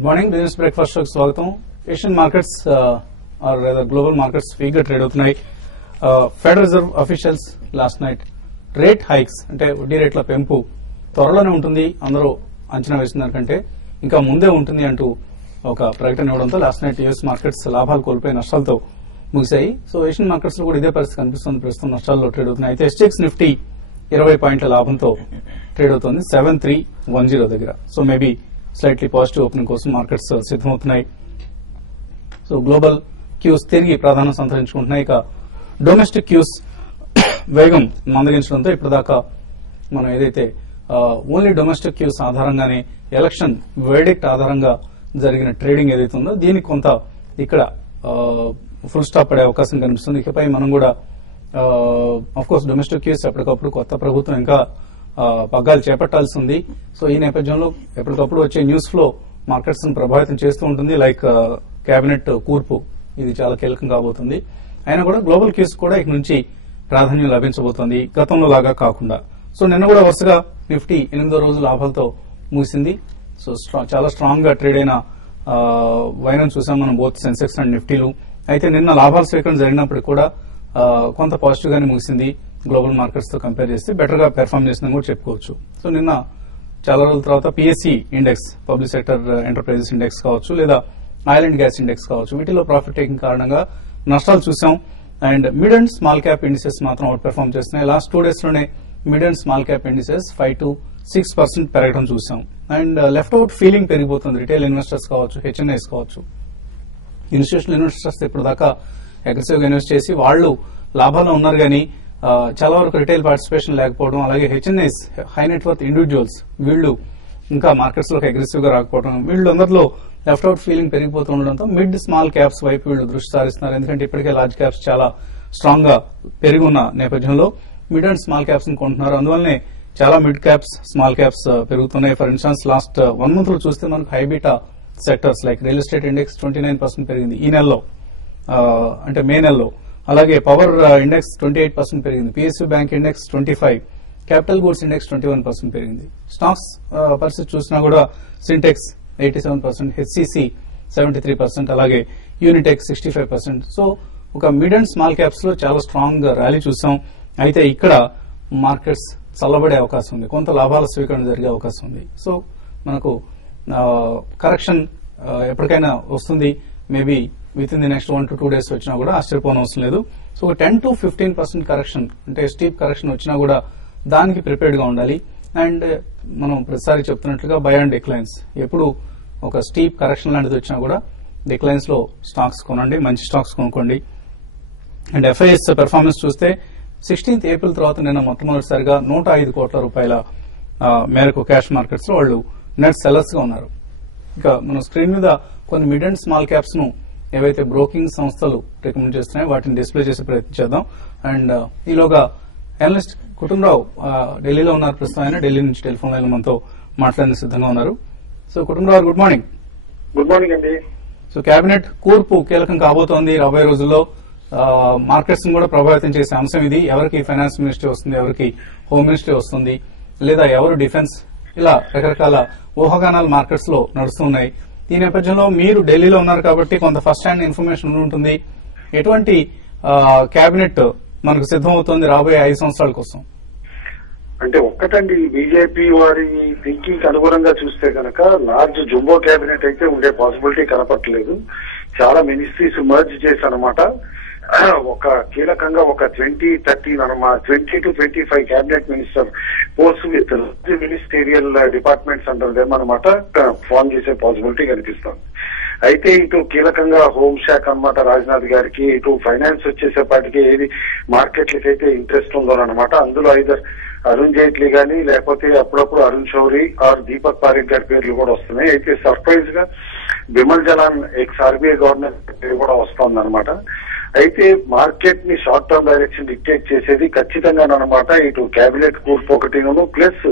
Good morning. Business breakfast షోకి స్వాగతం. Asian markets or global markets weak గా trade అవుతున్నాయి. Federal reserve officials last night rate hikes అంటే వడ్డీ రేట్ల పెంపు త్వరలోనే ఉంటుంది, అందరూ అంచనా వేసిన దానికంటే ఇంకా ముందే ఉంటుంది అంటూ ఒక ప్రకటన ఇవ్వడంతో లాస్ట్ నైట్ యూఎస్ మార్కెట్స్ లాభాలు కోల్పోయి నష్టాలతో ముగిశాయి. సో ఏషియన్ మార్కెట్స్ లో కూడా ఇదే పరిస్థితి కనిపిస్తుంది. ప్రస్తుతం నష్టాల్లో ట్రేడ్ అవుతున్నాయి. అయితే ఎస్టెక్స్ నిఫ్టీ 20 పాయింట్ల లాభంతో ట్రేడ్ అవుతోంది 7310 దగ్గర. So maybe slightly positive opening కోసం మార్కెట్స్ సిద్దమవుతున్నాయి. సో గ్లోబల్ క్యూస్ తిరిగి ప్రాధాన్యం సంతరించుకుంటున్నాయి. ఇక డొమెస్టిక్ క్యూస్ వేగం మందగించడంతో ఇప్పటిదాకా మనం ఏదైతే ఓన్లీ డొమెస్టిక్ క్యూస్ ఆధారంగానే ఎలక్షన్ వెర్డిక్ట్ ఆధారంగా జరిగిన ట్రేడింగ్ ఏదైతే ఉందో దీనికి కొంత ఇక్కడ ఫుల్ స్టాప్ పడే అవకాశం కనిపిస్తుంది. ఇకపై మనం కూడా ఆఫ్ కోర్స్ డొమెస్టిక్ క్యూస్ ఎప్పటికప్పుడు కొత్త ప్రభుత్వం ఇంకా పగ్గాలు చేపట్టాల్సి ఉంది. సో ఈ నేపథ్యంలో ఎప్పటికప్పుడు వచ్చే న్యూస్ ఫ్లో మార్కెట్స్ ను ప్రభావితం చేస్తూ ఉంటుంది. లైక్ కేబినెట్ కూర్పు ఇది చాలా కీలకం కాబోతుంది. అయినా కూడా గ్లోబల్ క్యూస్ కూడా ఇక నుంచి ప్రాధాన్యం లభించబోతోంది, గతంలో లాగా కాకుండా. సో నిన్న కూడా వరుసగా నిఫ్టీ 8వ రోజు లాభాలతో ముగిసింది. సో చాలా స్ట్రాంగ్ గా ట్రేడ్ అయిన వైనం చూసాం మనం బోత్ సెన్సెక్స్ అండ్ నిఫ్టీలు. అయితే నిన్న లాభాల స్వీకరణ జరిగినప్పటికీ కూడా కొంత పాజిటివ్ గానే ముగిసింది. గ్లోబల్ మార్కెట్స్ తో కంపేర్ చేస్తే బెటర్ గా పెర్ఫార్మ్ చేసిందని కూడా చెప్పుకోవచ్చు. సో నిన్న చాలా రోజుల తర్వాత PSC index, public sector enterprises index కావచ్చు, లేదా ఆయిల్ అండ్ గ్యాస్ ఇండెక్స్ కావచ్చు, వీటిలో ప్రాఫిట్ టేకింగ్ కారణంగా నష్టాలు చూసాం. And mid and small cap indices మాత్రం అవుట్ పెర్ఫార్మ్ చేస్తున్నాయి. లాస్ట్ 2 డేస్ లోనే mid and small cap indices 5 to 6% పెరగడం చూసాం. అండ్ లెఫ్ట్ అవుట్ ఫీలింగ్ పెరిగిపోతుంది. రిటైల్ ఇన్వెస్టర్స్ కావచ్చు, హెచ్ఎన్ఐస్ కావచ్చు, ఇన్స్టిట్యూషనల్ ఇన్వెస్టర్స్ ఇప్పటిదాకా అగ్రెసివ్ గా ఇన్వెస్ట్ చేసి వాళ్ళు లాభాల్లో ఉన్నారు కానీ చాలా వరకు రిటైల్ పార్టిసిపేషన్ లేకపోవడం, అలాగే హెచ్ఎన్ఐస్ హై నెట్వర్త్ ఇండివిజువల్స్ వీళ్ళు ఇంకా మార్కెట్స్ లోకి అగ్రెసివ్ గా రాకపోవడం, వీళ్ళందరిలో లెఫ్ట్ అవుట్ ఫీలింగ్ పెరిగిపోతూ ఉండడంతో మిడ్ స్మాల్ క్యాప్స్ వైపు వీళ్ళు దృష్టి సారిస్తున్నారు. ఎందుకంటే ఇప్పటికే లార్జ్ క్యాప్స్ చాలా స్ట్రాంగ్ గా పెరిగి ఉన్న నేపథ్యంలో మిడ్ అండ్ స్మాల్ క్యాప్స్ ని కొంటున్నారు. అందువల్లనే చాలా మిడ్ క్యాప్స్, స్మాల్ క్యాప్స్ పెరుగుతున్నాయి. ఫర్ ఇన్స్టాన్స్ లాస్ట్ 1 month లో చూస్తే మనకు high beta sectors like real estate index 29% పెరిగింది ఈ నెలలో, అంటే మే నెలలో. అలాగే పవర్ ఇండెక్స్ 28% పెరిగింది. PSU bank index 25%, capital goods index 21% పెరిగింది. స్టాక్స్ పరిస్థితి చూసినా కూడా సింటెక్స్ 87%, హెచ్సిసి 73%, అలాగే యూనిటెక్ 65%. సో ఒక మిడ్ అండ్ స్మాల్ క్యాప్స్ లో చాలా స్ట్రాంగ్ ర్యాలీ చూసాం. అయితే ఇక్కడ మార్కెట్స్ చల్లబడే అవకాశం ఉంది, కొంత లాభాల స్వీకరణ జరిగే అవకాశం ఉంది. సో మనకు కరెక్షన్ ఎప్పటికైనా వస్తుంది. Maybe with in the next 1 to 2 days వచ్చినా కూడా ఆశ్చర్యపోనవసరం లేదు. సో 10 to 15% కరెక్షన్ అంటే స్టీప్ కరెక్షన్ వచ్చినా కూడా దానికి ప్రిపేర్డ్ గా ఉండాలి. అండ్ మనం ప్రతిసారి చెప్తున్నట్లుగా బై అండ్ డిక్లైన్స్, ఎప్పుడు ఒక స్టీప్ కరెక్షన్ లాంటిది వచ్చినా కూడా డిక్లైన్స్ లో స్టాక్స్ కొనండి, మంచి స్టాక్స్ కొనుక్కోండి. అండ్ ఎఫ్ఐఎస్ పెర్ఫార్మెన్స్ చూస్తే 16th April తర్వాత నిన్న మొట్టమొదటిసారిగా 105 కోట్ల రూపాయల మేరకు క్యాష్ మార్కెట్స్ లో వాళ్ళు నెట్ సెల్లర్స్ గా ఉన్నారు. ఇక మనం స్క్రీన్ మీద కొన్ని మిడ్ అండ్ స్మాల్ క్యాప్స్ ను ఏవైతే బ్రోకింగ్ సంస్థలు రికమెండ్ చేస్తున్నాయో వాటిని డిస్ప్లే చేసే ప్రయత్నం చేద్దాం. అండ్ ఈలోగా అనలిస్ట్ కుటుంబరావు ఢిల్లీలో ఉన్నారు. ప్రస్తుతం ఆయన ఢిల్లీ నుంచి టెలిఫోన్ లైన్ మనతో మాట్లాడడానికి సిద్ధంగా ఉన్నారు. So Kutumbarao, good morning. Good morning అండి. సో కేబినెట్ కూర్పు కీలకం కాబోతోంది రాబోయే రోజుల్లో. మార్కెట్స్ ను కూడా ప్రభావితం చేసే అంశం ఇది. ఎవరికి ఫైనాన్స్ మినిస్ట్రీ వస్తుంది, ఎవరికి హోమ్ మినిస్ట్రీ వస్తుంది, లేదా ఎవరు డిఫెన్స్, ఇలా రకరకాల ఊహాగానాలు మార్కెట్స్ లో నడుస్తున్నాయి. ఈ నేపథ్యంలో మీరు ఢిల్లీలో ఉన్నారు కాబట్టి కొంత ఫస్ట్ హ్యాండ్ ఇన్ఫర్మేషన్ ఉంటుంది. ఎటువంటి కేబినెట్ మనకు సిద్దమవుతోంది రాబోయే 5 సంవత్సరాల కోసం? అంటే ఒక్కటండి, బీజేపీ వారి థింకింగ్ అనుగుణంగా చూస్తే కనుక లార్జ్ జంబో కేబినెట్ అయితే ఉండే పాసిబిలిటీ కనపట్లేదు. చాలా మినిస్ట్రీస్ మర్జ్ చేసి అనమాట ఒక కీలకంగా ఒక 20-30 అనమాట 20 to 25 cabinet minister post with ministerial departments అంటారేమన్నమాట ఫామ్ చేసే పాసిబిలిటీ కనిపిస్తుంది. అయితే ఇటు కీలకంగా హోంశాఖ అనమాట రాజ్నాథ్ గారికి, ఇటు ఫైనాన్స్ వచ్చేసేపాటికి ఏది మార్కెట్లకైతే ఇంట్రెస్ట్ ఉందోనమాట. అందులో ఐదర్ అరుణ్ జైట్లీ గానీ లేకపోతే అప్పుడప్పుడు అరుణ్ శౌరి ఆర్ దీపక్ పారేఖ్ గారి పేర్లు కూడా వస్తున్నాయి. అయితే సర్ప్రైజ్ గా Bimal Jalan ex RBI governor పేరు కూడా వస్తోందనమాట. అయితే మార్కెట్ ని షార్ట్ టర్మ్ డైరెక్షన్ డిక్టేట్ చేసేది ఖచ్చితంగానమాట ఇటు కేబినెట్ కూర్పు ఒకటిను ప్లస్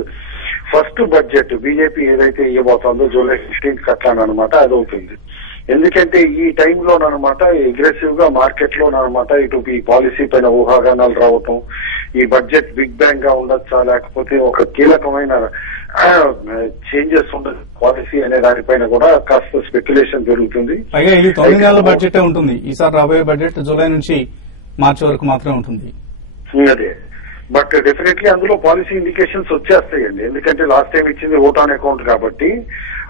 ఫస్ట్ బడ్జెట్ బీజేపీ ఏదైతే ఇవ్వబోతోందో జూలై 15th అట్లానమాట అదవుతుంది. ఎందుకంటే ఈ టైంలోనమాట అగ్రెసివ్ గా మార్కెట్ లోనమాట ఇటు ఈ పాలసీ పైన ఊహాగానాలు రావటం, ఈ బడ్జెట్ బిగ్ బ్యాంగ్ గా ఉండొచ్చా లేకపోతే ఒక కీలకమైన చేంజెస్ ఉండదు పాలసీ అనే దానిపైన కూడా కాస్త స్పెక్యులేషన్ జరుగుతుంది. పైగా ఇది 9 నెలల బడ్జెట్ ఉంటుంది. ఈసారి రాబోయే బడ్జెట్ జూలై నుంచి మార్చి వరకు మాత్రమే ఉంటుంది. అదే బట్ డెఫినెట్లీ అందులో పాలసీ ఇండికేషన్స్ వచ్చేస్తాయండి. ఎందుకంటే లాస్ట్ టైం ఇచ్చింది ఓట్ ఆన్ అకౌంట్ కాబట్టి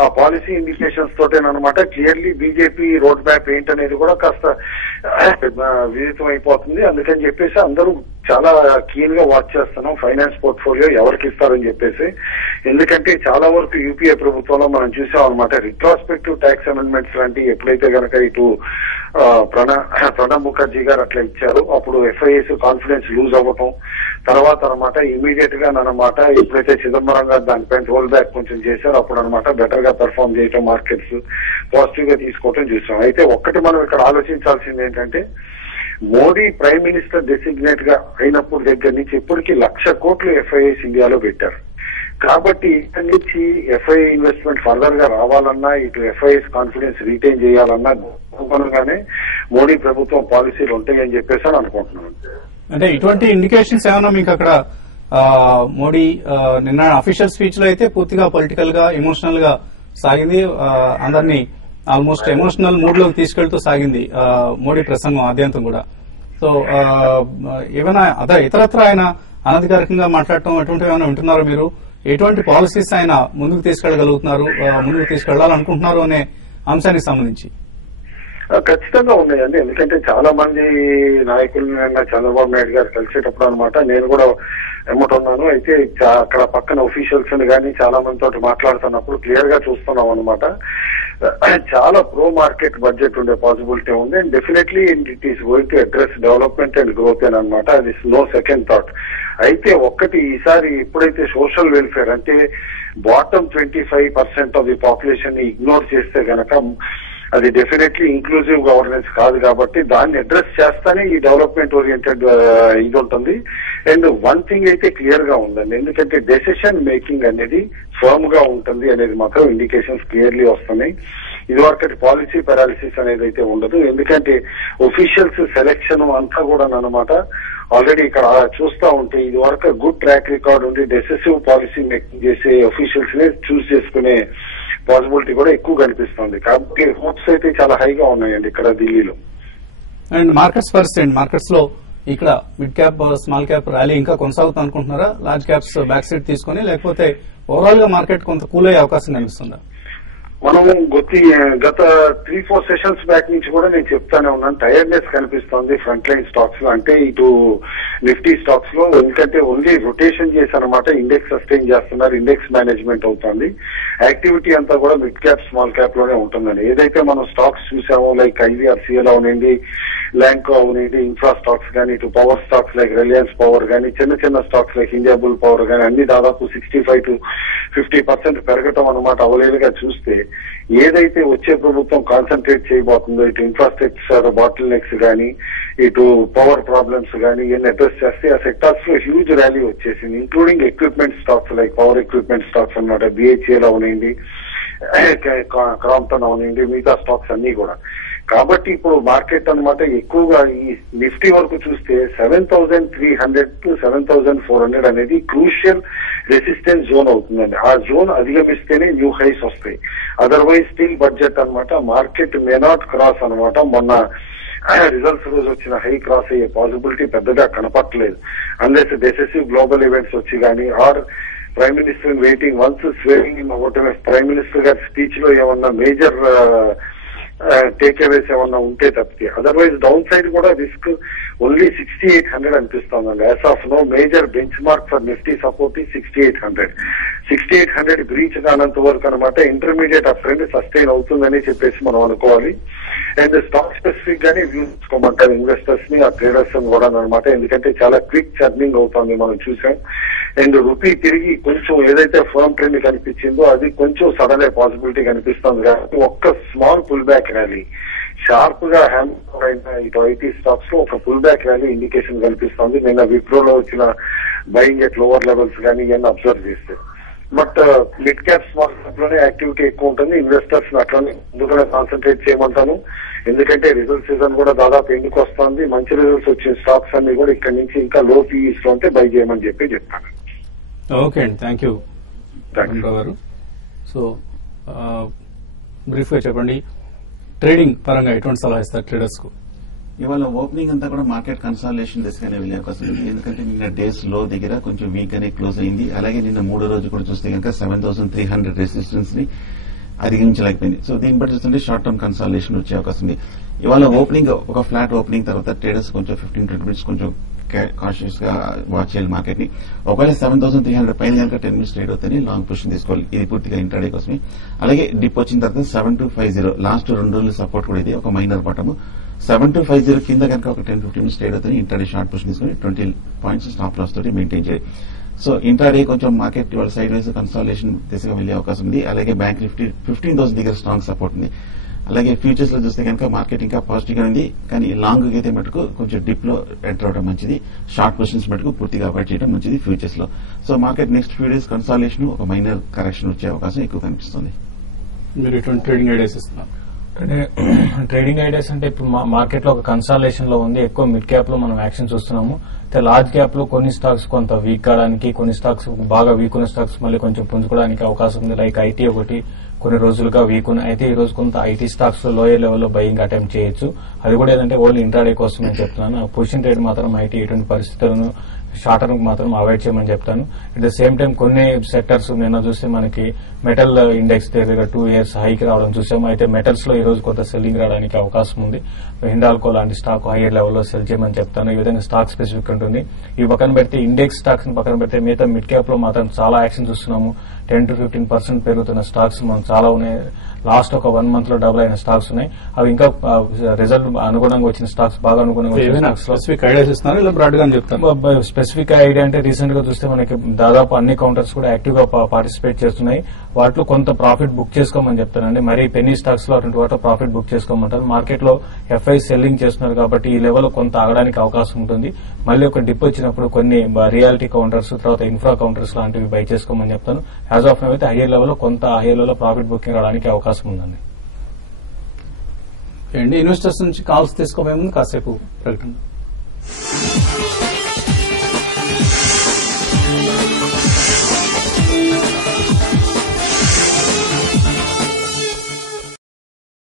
ఆ పాలసీ ఇండికేషన్స్ తోటేనమాట క్లియర్లీ బీజేపీ రోడ్ మ్యాప్ ఏంటనేది కూడా కాస్త విదితం అయిపోతుంది. అందుకని చెప్పేసి అందరూ చాలా కీన్ గా వాచ్ చేస్తున్నాం ఫైనాన్స్ పోర్ట్ఫోలియో ఎవరికి ఇస్తారని చెప్పేసి. ఎందుకంటే చాలా వరకు యూపీఏ ప్రభుత్వంలో మనం చూసాం అనమాట రిట్రాస్పెక్టివ్ ట్యాక్స్ అమెండ్మెంట్స్ లాంటి ఎప్పుడైతే గనక ఇటు ప్రణబ్ ముఖర్జీ గారు అట్లా ఇచ్చారు అప్పుడు ఎఫ్ఐఎస్ కాన్ఫిడెన్స్ లూజ్ అవ్వటం, తర్వాత అనమాట ఇమీడియట్ గా అనమాట ఎప్పుడైతే చిదంబరం గారు దానిపైన రోల్ బ్యాక్ కొంచెం చేశారో అప్పుడు అనమాట బెటర్ గా పెర్ఫార్మ్ చేయటం, మార్కెట్స్ పాజిటివ్ గా తీసుకోవటం చూసాం. అయితే ఒక్కటి మనం ఇక్కడ ఆలోచించాల్సింది ఏంటంటే మోడీ ప్రైమ్ మినిస్టర్ డెసిగ్నేట్ గా అయినప్పుడు దగ్గర నుంచి ఇప్పటికీ 1,00,000 కోట్లు ఎఫ్ఐఎస్ ఇండియాలో పెట్టారు. కాబట్టి ఇక్కడి నుంచి ఎఫ్ఐ ఇన్వెస్ట్మెంట్ ఫర్దర్ గా రావాలన్నా ఇటు ఎఫ్ఐఎస్ కాన్ఫిడెన్స్ రీటైన్ చేయాలన్నా అనుగుణంగానే మోడీ ప్రభుత్వం పాలసీలు ఉంటాయని చెప్పేసి అని అనుకుంటున్నాను. అంటే ఇటువంటి ఇండికేషన్స్ ఏమైనా మీకు అక్కడ మోడీ నిన్న అఫీషియల్ స్పీచ్ లో అయితే పూర్తిగా పొలిటికల్ గా ఎమోషనల్ గా సాగింది, అందరినీ ఆల్మోస్ట్ ఎమోషనల్ మూడ్ లోకి తీసుకెళ్తూ సాగింది మోడీ ప్రసంగం ఆద్యంతం కూడా. సో ఏమైనా ఇతరత్ర ఆయన అనధికారికంగా మాట్లాడటం అటువంటివి ఏమైనా వింటున్నారో మీరు? ఎటువంటి పాలసీస్ ఆయన ముందుకు తీసుకెళ్లగలుగుతున్నారు, ముందుకు తీసుకెళ్లాలనుకుంటున్నారు అనే అంశానికి సంబంధించి? ఖచ్చితంగా ఉన్నాయండి. ఎందుకంటే చాలా మంది నాయకులు చంద్రబాబు నాయుడు గారు కలిసేటప్పుడు అనమాట నేను కూడా ఎమ్మటున్నాను. అయితే అక్కడ పక్కన ఒఫీషియల్స్ ని కానీ చాలా మంది తోటి మాట్లాడుతున్నప్పుడు క్లియర్ గా చూస్తున్నాం అనమాట చాలా ప్రో మార్కెట్ బడ్జెట్ ఉండే పాసిబిలిటీ ఉంది. And definitely it is going to address development and growth అని అనమాట. అది నో సెకండ్ థాట్. అయితే ఒక్కటి ఈసారి ఎప్పుడైతే సోషల్ వెల్ఫేర్ అంటే బాటమ్ 25% ఆఫ్ ది పాపులేషన్ ని ఇగ్నోర్ చేస్తే గనక అది డెఫినెట్లీ ఇంక్లూజివ్ గవర్నెన్స్ కాదు. కాబట్టి దాన్ని అడ్రస్ చేస్తానే ఈ డెవలప్మెంట్ ఓరియంటెడ్ ఇది ఉంటుంది. అండ్ వన్ థింగ్ అయితే క్లియర్ గా ఉందండి, ఎందుకంటే డెసిషన్ మేకింగ్ అనేది ఫర్మ్ గా ఉంటుంది అనేది మాత్రం ఇండికేషన్స్ క్లియర్లీ వస్తున్నాయి. ఇదివరకటి పాలసీ పారాలిసిస్ అనేది అయితే ఉండదు. ఎందుకంటే ఒఫీషియల్స్ సెలెక్షన్ అంతా కూడా అనమాట ఆల్రెడీ ఇక్కడ చూస్తా ఉంటే ఇది వరకు గుడ్ ట్రాక్ రికార్డ్ ఉండి డెసిసివ్ పాలసీ మేకింగ్ చేసే ఒఫీషియల్స్ ని చూస్ చేసుకునే పాసిబిలిటీ కూడా ఎక్కువ కనిపిస్తుంది. కాబట్టి హోప్స్ అయితే చాలా హైగా ఉన్నాయండి ఇక్కడ ఢిల్లీలో. అండ్ మార్కెట్స్ పరిస్థితి, మార్కెట్స్ లో ఇక్కడ mid cap small cap rally ఇంకా కొనసాగుతుంది అనుకుంటున్నారా? లార్జ్ క్యాప్స్ బ్యాక్ సైడ్ తీసుకుని, లేకపోతే ఓవరాల్ గా మార్కెట్ కొంత కూల్ అయ్యే అవకాశం కనిపిస్తుందా? మనం గత 3-4 సెషన్స్ బ్యాక్ నుంచి కూడా నేను చెప్తానే ఉన్నాను టైర్డ్నెస్ కనిపిస్తోంది ఫ్రంట్ లైన్ స్టాక్స్ లో, అంటే ఇటు నిఫ్టీ స్టాక్స్ లో. ఎందుకంటే ఓన్లీ రొటేషన్ చేసి అనమాట ఇండెక్స్ సస్టైన్ చేస్తున్నారు, ఇండెక్స్ మేనేజ్మెంట్ అవుతుంది. యాక్టివిటీ అంతా కూడా మిడ్ క్యాప్ స్మాల్ క్యాప్ లోనే ఉంటుందండి. ఏదైతే మనం స్టాక్స్ చూసామో లైక్ ఐవీఆర్సీఎల్ అవునండి, ల్యాంకో అవునండి, ఇన్ఫ్రా స్టాక్స్ కానీ, ఇటు power stocks like Reliance power కానీ, చిన్న చిన్న stocks like India bull power కానీ అన్ని దాదాపు 65 to 50% పెరగటం అనమాట అవలేలుగా చూస్తే ఏదైతే వచ్చే ప్రభుత్వం కాన్సన్ట్రేట్ చేయబోతుందో ఇటు ఇన్ఫ్రాస్ట్రక్చర్ బాటిల్ నెక్స్ కానీ, ఇటు పవర్ ప్రాబ్లమ్స్ కానీ ఇవన్నీ అడ్రస్ చేస్తే ఆ సెక్టార్స్ లో హ్యూజ్ ర్యాలీ వచ్చేసింది, including equipment stocks like power equipment stocks అనమాట. బిహెచ్ఏల్ అవునండి, క్రాంప్టన్ అవునండి, మిగతా స్టాక్స్ అన్ని కూడా. కాబట్టి ఇప్పుడు మార్కెట్ అనమాట ఎక్కువగా ఈ నిఫ్టీ వరకు చూస్తే 7,300 to 7,400 అనేది క్రూషియల్ రెసిస్టెన్స్ జోన్ అవుతుందండి. ఆ జోన్ అధిగమిస్తేనే న్యూ హైస్ వస్తాయి. అదర్వైజ్ స్టిల్ బడ్జెట్ అనమాట మార్కెట్ మే నాట్ క్రాస్ అనమాట. మొన్న రిజల్ట్స్ రోజు వచ్చిన హై క్రాస్ అయ్యే పాసిబిలిటీ పెద్దగా కనపట్లేదు అన్లెస్ డెసిసివ్ గ్లోబల్ ఈవెంట్స్ వచ్చి కానీ our prime minister waiting once swearing in ఒకటి ప్రైమ్ మినిస్టర్ గారి స్పీచ్ లో ఏమన్నా మేజర్ టేక్ అవేస్ ఏమన్నా ఉంటే తప్పితే. అదర్వైజ్ డౌన్ సైడ్ కూడా రిస్క్ ఓన్లీ 6,800 అనిపిస్తోందండి. As of no major benchmark for Nifty support 6,800. 6,800 breach కానంత వరకు అనమాట ఇంటర్మీడియట్ అప్ ట్రెండ్ సస్టైన్ అవుతుందని చెప్పేసి మనం అనుకోవాలి. అండ్ స్టాక్ స్పెసిఫిక్ గానే వ్యూ తీసుకోమంటారు ఇన్వెస్టర్స్ ని, ఆ ట్రేడర్స్ కూడా అనమాట. ఎందుకంటే చాలా క్విక్ చర్నింగ్ అవుతుంది మనం చూసాం. అండ్ రూపీ తిరిగి కొంచెం ఏదైతే ఫర్మ్ ట్రెండ్ కనిపించిందో అది కొంచెం సడన్ పాసిబిలిటీ కనిపిస్తుంది. కాబట్టి ఒక్క small pull back rally sharp గా హ్యాండ్ అయిన ఇటు ఐటీ స్టాక్స్ లో ఒక పుల్ బ్యాక్ ర్యాలీ ఇండికేషన్ కనిపిస్తుంది. నిన్న విప్రోలో వచ్చిన బయింగ్ ఎట్ లోవర్ లెవెల్స్ కానీ ఇవన్నీ అబ్జర్వ్ చేస్తే. But mid cap small cap లోనే యాక్టివిటీ ఎక్కువ ఉంటుంది. ఇన్వెస్టర్స్ అట్లనే ఎందుకనే కాన్సన్ట్రేట్ చేయమంటాను, ఎందుకంటే రిజల్ట్ సీజన్ కూడా దాదాపు ఎందుకు వస్తుంది. మంచి రిజల్ట్స్ వచ్చిన స్టాక్స్ అన్ని కూడా ఇక్కడ నుంచి ఇంకా లో పీఈస్ లో ఉంటే బై చేయమని చెప్పి చెప్తాను. ఓకే అండి, థ్యాంక్ యూ. గారు. సో బ్రీఫ్ గా చెప్పండి, ట్రేడింగ్ పరంగా ఎటువంటి సలహా ఇస్తారు ట్రేడర్స్ కు? ఇవాళ ఓపెనింగ్ అంతా కూడా మార్కెట్ కన్సాలిడేషన్ దిశగానే వెళ్ళే అవకాశం ఉంది. ఎందుకంటే నిన్న డేస్ లో దగ్గర కొంచెం వీక్ గానే క్లోజ్ అయింది. అలాగే నిన్న మూడో రోజు కూడా చూస్తే కనుక 7,300 రెసిస్టెన్స్ ని అధిగమించలేకపోయింది. సో దీన్ని బట్టి చూస్తుంటే షార్ట్ టర్మ్ కన్సాలిడేషన్ వచ్చే అవకాశం ఉంది. ఇవాళ ఓపెనింగ్ ఒక ఫ్లాట్ ఓపెనింగ్ తర్వాత ట్రేడర్స్ కొంచెం 15-20 మినిట్స్ కొంచెం కాన్షియస్ గా వాచ్ చేయాలి మార్కెట్ ని. ఒకవేళ 7,300 పైన కనుక 10 మినిట్స్ ట్రేడ్ అవుతాయి లాంగ్ పొజిషన్ తీసుకోవాలి. ఇది పూర్తిగా ఇంట్రాడే కోసమే. అలాగే డిప్ వచ్చిన తర్వాత 7,250 లాస్ట్ 2 రోజులు సపోర్ట్ కూడా ఇది ఒక మైనర్ బాటమ్. 7,250 కింద కనుక ఒక 10-15 మినిట్స్ ట్రేడ్ అవుతాయి ఇంట్రాడే షార్ట్ పొజిషన్ తీసుకుని 20 పాయింట్స్ స్టాప్ లాస్ తోటి మెయింటైన్ చేయాలి. సో ఇంట్రాడే కొంచెం మార్కెట్ ఇవాళ సైడ్ వైజ్ కన్సాలిడేషన్ దిశగా వెళ్లే అవకాశం ఉంది. అలాగే బ్యాంక్ నిఫ్టీ 15,000 దగ్గర స్ట్రాంగ్ సపోర్ట్ ఉంది. అలాగే ఫ్యూచర్స్ లో చూస్తే కనుక మార్కెట్ ఇంకా పాజిటివ్ గా ఉంది. కానీ లాంగ్ అయితే మటుకు కొంచెం డిప్ లో ఎంటర్ అవడం మంచిది. షార్ట్ పొజిషన్స్ మటుకు పూర్తిగా అవాయిడ్ చేయడం మంచిది ఫ్యూచర్స్ లో. So market next few days consolidation ఒక మైనర్ కరెక్షన్ వచ్చే అవకాశం ఎక్కువ కనిపిస్తుంది. మీరు ఇటువంటి ట్రేడింగ్ ఐడియాస్ ఇస్తున్నారు? ట్రేడింగ్ ఐడియాస్ అంటే ఇప్పుడు మార్కెట్ లో ఒక కన్సాలిడేషన్ లో ఉంది. ఎక్కువ మిడ్ క్యాప్ లో మనం యాక్షన్ చూస్తున్నాము. అయితే లార్జ్ క్యాప్ లో కొన్ని స్టాక్స్ కొంత వీక్ కావడానికి, కొన్ని స్టాక్స్ బాగా వీక్ ఉన్న స్టాక్స్ మళ్ళీ కొంచెం పుంజుకోవడానికి అవకాశం ఉంది. లైక్ ఐటీ ఒకటి కొన్ని రోజులుగా వీక్ ఉన్నాయి. అయితే ఈ రోజు కొంత ఐటీ స్టాక్స్ లో లోయర్ లెవెల్లో బయింగ్ అటెంప్ట్ చేయొచ్చు. అది కూడా ఏదంటే ఓన్లీ ఇంట్రాడే కోసం నేను చెప్తున్నాను. పొజిషన్ ట్రేడ్ మాత్రం ఐటీ ఎటువంటి పరిస్థితులను షార్ట్ టర్మ్ మాత్రం అవాయిడ్ చేయమని చెప్తాను. అట్ ద సేమ్ టైం కొన్ని సెక్టర్స్ నిన్న చూస్తే మనకి మెటల్ ఇండెక్స్ దగ్గర 2 years హైకి రావడం చూసాము. అయితే మెటల్స్ లో ఈ రోజు కొంత సెల్లింగ్ రావడానికి అవకాశం ఉంది. హిండాల్కో లాంటి స్టాక్ హైయర్ లెవెల్లో సెల్ చేయమని చెప్తాను. ఈ విధంగా స్టాక్ స్పెసిఫిక్ ఉంటుంది. ఈ పక్కన పెడితే ఇండెక్స్ స్టాక్స్ పక్కన పెడితే మిగతా మిడ్ క్యాప్ లో మాత్రం చాలా యాక్షన్ చూస్తున్నాము. 10-15% పెరుగుతున్న స్టాక్స్ మనం చాలా ఉన్నాయి. లాస్ట్ ఒక 1 month లో డబుల్ అయిన స్టాక్స్ ఉన్నాయి. అవి ఇంకా రిజల్ట్ అనుగుణంగా వచ్చిన స్టాక్స్, బాగా అనుగుణంగా వచ్చిన స్టాక్స్. స్పెసిఫిక్ ఐడియాస్ ఇస్తున్నారు ఇలా బ్రాడ్ గా చెప్తాను. స్పెసిఫిక్ ఐడియా అంటే రీసెంట్ గా చూస్తే మనకి దాదాపు అన్ని కౌంటర్స్ కూడా యాక్టివ్ గా పార్టిసిపేట్ చేస్తున్నాయి. వాటిలో కొంత ప్రాఫిట్ బుక్ చేసుకోమని చెప్తానండి. మరి పెన్నీ స్టాక్స్ లో అటువంటి వాటిలో ప్రాఫిట్ బుక్ చేసుకోమంటారు. మార్కెట్ లో ఎఫ్ఐ సెల్లింగ్ చేస్తున్నారు కాబట్టి ఈ లెవెల్ కొంత ఆగడానికి అవకాశం ఉంటుంది. మళ్ళీ ఒక డిప్ వచ్చినప్పుడు కొన్ని రియాలిటీ కౌంటర్స్, తర్వాత ఇన్ఫ్రా కౌంటర్స్ లాంటివి బై చేసుకోమని చెప్తాను. యాజ్ ఆఫ్ నౌ అయితే హైయర్ లెవెల్ కొంత హైయర్ లెవెల్ ప్రాఫిట్ బుకింగ్ రావడానికి అవకాశం ఉందండి. ఇన్వెస్టర్స్ నుంచి కాల్స్ తీసుకోబోయే ముందు కాసేపు ప్రకటన.